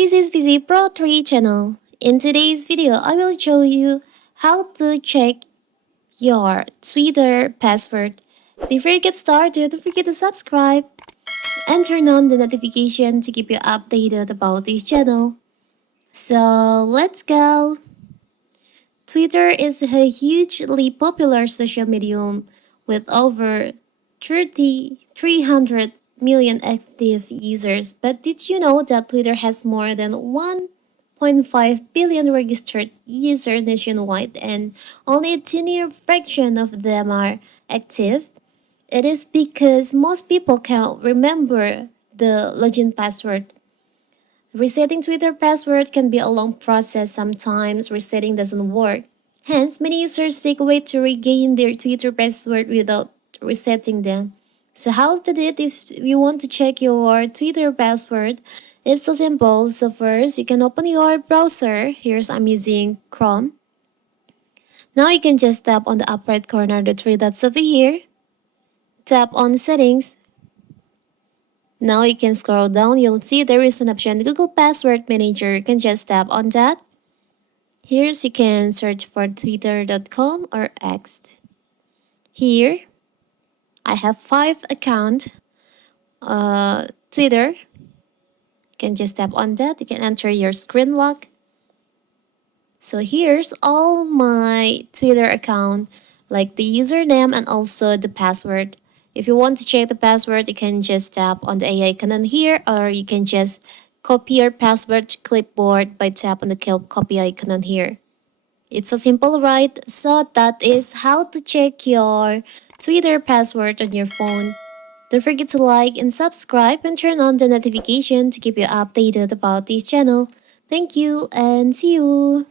This is Vizi Pro 3 channel. In today's video, I will show you how to check your Twitter password. Before you get started, don't forget to subscribe and turn on the notification to keep you updated about this channel. So let's go. Twitter is a hugely popular social medium with over 300 million active users. But did you know that Twitter has more than 1.5 billion registered users nationwide and only a tiny fraction of them are active? It is because most people can't remember the login password. Resetting Twitter password can be a long process. Sometimes resetting doesn't work. Hence, many users take a way to regain their Twitter password without resetting them. So how to do it if you want to check your Twitter password? It's so simple. So first, you can open your browser. Here's I'm using Chrome. Now you can just tap on the upper right corner, the three dots over here. Tap on settings. Now you can scroll down, you'll see there is an option, Google Password Manager. You can just tap on that. Here you can search for twitter.com or X. Here, I have 5 accounts. Twitter, you can just tap on that. You can enter your screen lock. So here's all my Twitter account, like the username and also the password. If you want to check the password, you can just tap on the AI icon on here, or you can just copy your password to clipboard by tap on the copy icon on here. It's so simple, right? So that is how to check your Twitter password on your phone. Don't forget to like and subscribe and turn on the notification to keep you updated about this channel. Thank you and see you.